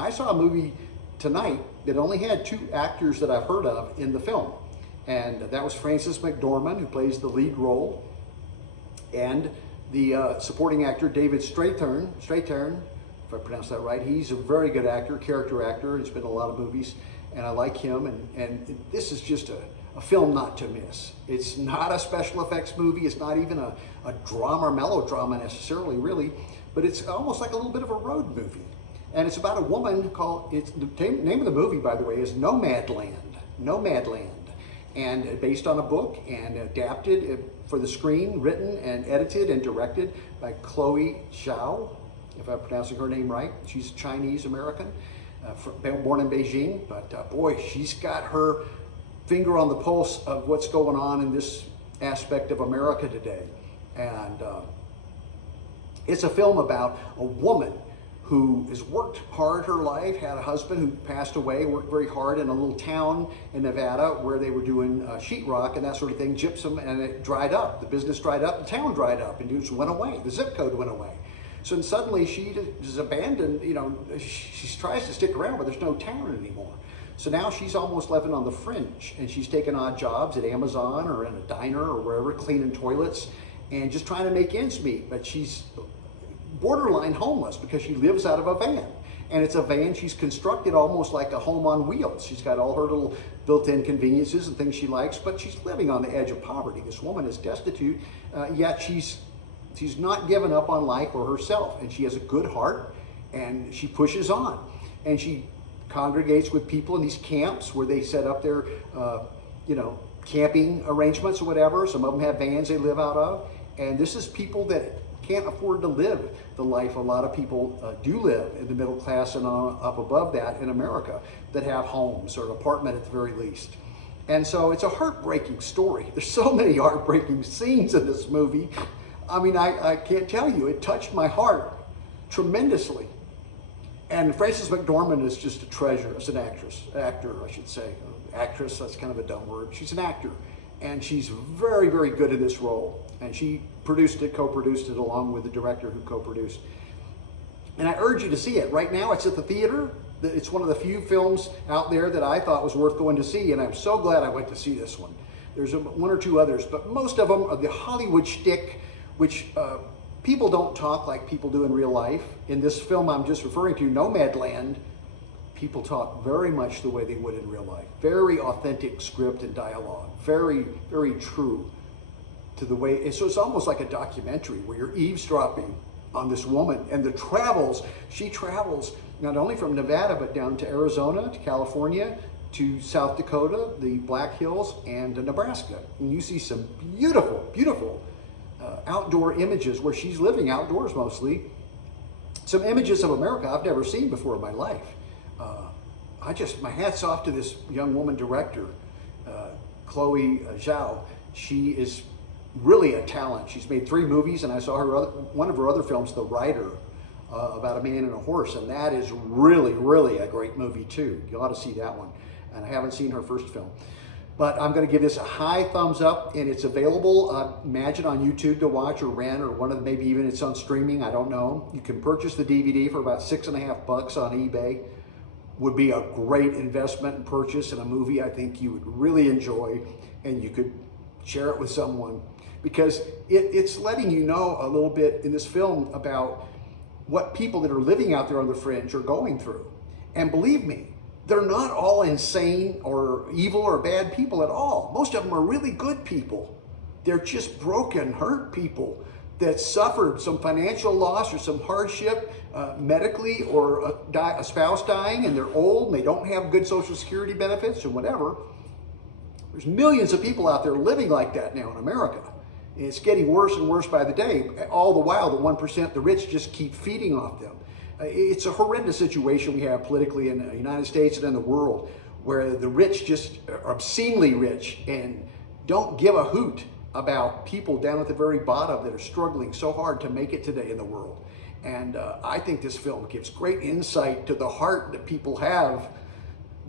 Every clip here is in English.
I saw a movie tonight that only had 2 actors that I've heard of in the film. And that was Frances McDormand, who plays the lead role, and the supporting actor, David Strathairn, if I pronounce that right. He's a very good actor, character actor. He's been in a lot of movies, and I like him. And this is just a film not to miss. It's not a special effects movie. It's not even a drama or melodrama necessarily, really, but it's almost like a little bit of a road movie. And it's about a woman called, the name of the movie, by the way, is Nomadland. Nomadland. And based on a book and adapted for the screen, written and edited and directed by Chloe Zhao, if I'm pronouncing her name right. She's Chinese American, born in Beijing, but boy, she's got her finger on the pulse of what's going on in this aspect of America today. And it's a film about a woman who has worked hard her life, had a husband who passed away, worked very hard in a little town in Nevada where they were doing sheetrock and that sort of thing, gypsum, and it dried up. The business dried up, the town dried up, and it just went away. The zip code went away. So then suddenly she is abandoned, you know, she tries to stick around, but there's no town anymore. So now she's almost living on the fringe, and she's taking odd jobs at Amazon or in a diner or wherever, cleaning toilets, and just trying to make ends meet. But she's borderline homeless because she lives out of a van. And it's a van she's constructed almost like a home on wheels. She's got all her little built-in conveniences and things she likes, but she's living on the edge of poverty. This woman is destitute, yet she's not given up on life or herself. And she has a good heart, and she pushes on. And she congregates with people in these camps where they set up their, you know, camping arrangements or whatever. Some of them have vans they live out of. And this is people that can't afford to live the life a lot of people do live in the middle class and up above that in America, that have homes or an apartment at the very least. And so it's a heartbreaking story. There's so many heartbreaking scenes in this movie. I mean, I can't tell you, it touched my heart tremendously. And Frances McDormand is just a treasure as an actor, I should say. Actress, that's kind of a dumb word. She's an actor, and she's very, very good in this role. And she produced it, co-produced it, along with the director who co-produced. And I urge you to see it. Right now, it's at the theater. It's one of the few films out there that I thought was worth going to see, and I'm so glad I went to see this one. There's 1 or 2 others, but most of them are the Hollywood shtick, which people don't talk like people do in real life. In this film I'm just referring to, Nomadland, people talk very much the way they would in real life. Very authentic script and dialogue. Very, very true to the way, so it's almost like a documentary where you're eavesdropping on this woman and the travels. She travels not only from Nevada, but down to Arizona, to California, to South Dakota, the Black Hills, and to Nebraska. And you see some beautiful, beautiful outdoor images where she's living outdoors mostly. Some images of America I've never seen before in my life. My hat's off to this young woman director, Chloe Zhao. She is really a talent. She's made 3 movies, and I saw one of her other films, The Rider, about a man and a horse, and that is really, really a great movie too. You ought to see that one. And I haven't seen her first film. But I'm going to give this a high thumbs up, and it's available, imagine, on YouTube to watch or rent, or maybe even it's on streaming, I don't know. You can purchase the DVD for about $6.50 on eBay. Would be a great investment and purchase in a movie I think you would really enjoy, and you could share it with someone, because it's letting you know a little bit in this film about what people that are living out there on the fringe are going through. And believe me, they're not all insane or evil or bad people at all. Most of them are really good people. They're just broken, hurt people that suffered some financial loss or some hardship medically, or a spouse dying and they're old and they don't have good Social Security benefits or whatever. There's millions of people out there living like that now in America. And it's getting worse and worse by the day. All the while, the 1%, the rich, just keep feeding off them. It's a horrendous situation we have politically in the United States and in the world, where the rich just are obscenely rich and don't give a hoot about people down at the very bottom that are struggling so hard to make it today in the world. And I think this film gives great insight to the heart that people have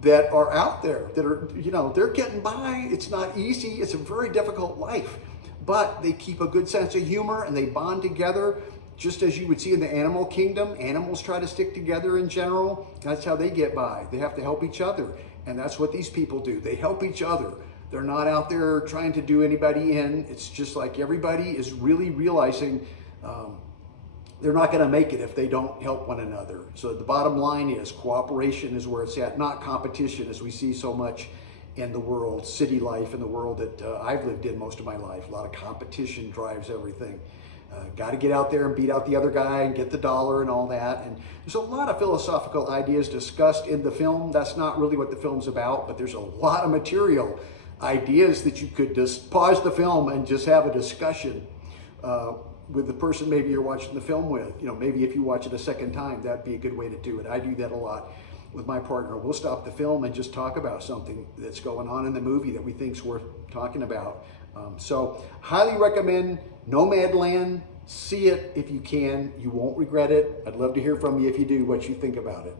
that are out there, that are, you know, they're getting by. It's not easy. It's a very difficult life, but they keep a good sense of humor and they bond together just as you would see in the animal kingdom, animals try to stick together in general. That's how they get by. They have to help each other. And that's what these people do. They help each other. They're not out there trying to do anybody in. It's just like everybody is really realizing they're not going to make it if they don't help one another. So the bottom line is cooperation is where it's at, not competition, as we see so much in the world, city life, in the world that I've lived in most of my life. A lot of competition drives everything. Got to get out there and beat out the other guy and get the dollar and all that. And there's a lot of philosophical ideas discussed in the film. That's not really what the film's about, but there's a lot of material, ideas that you could just pause the film and just have a discussion with the person maybe you're watching the film with. You know, maybe if you watch it a second time, that'd be a good way to do it. I do that a lot with my partner. We'll stop the film and just talk about something that's going on in the movie that we think's worth talking about. So highly recommend Nomadland. See it if you can. You won't regret it. I'd love to hear from you if you do, what you think about it.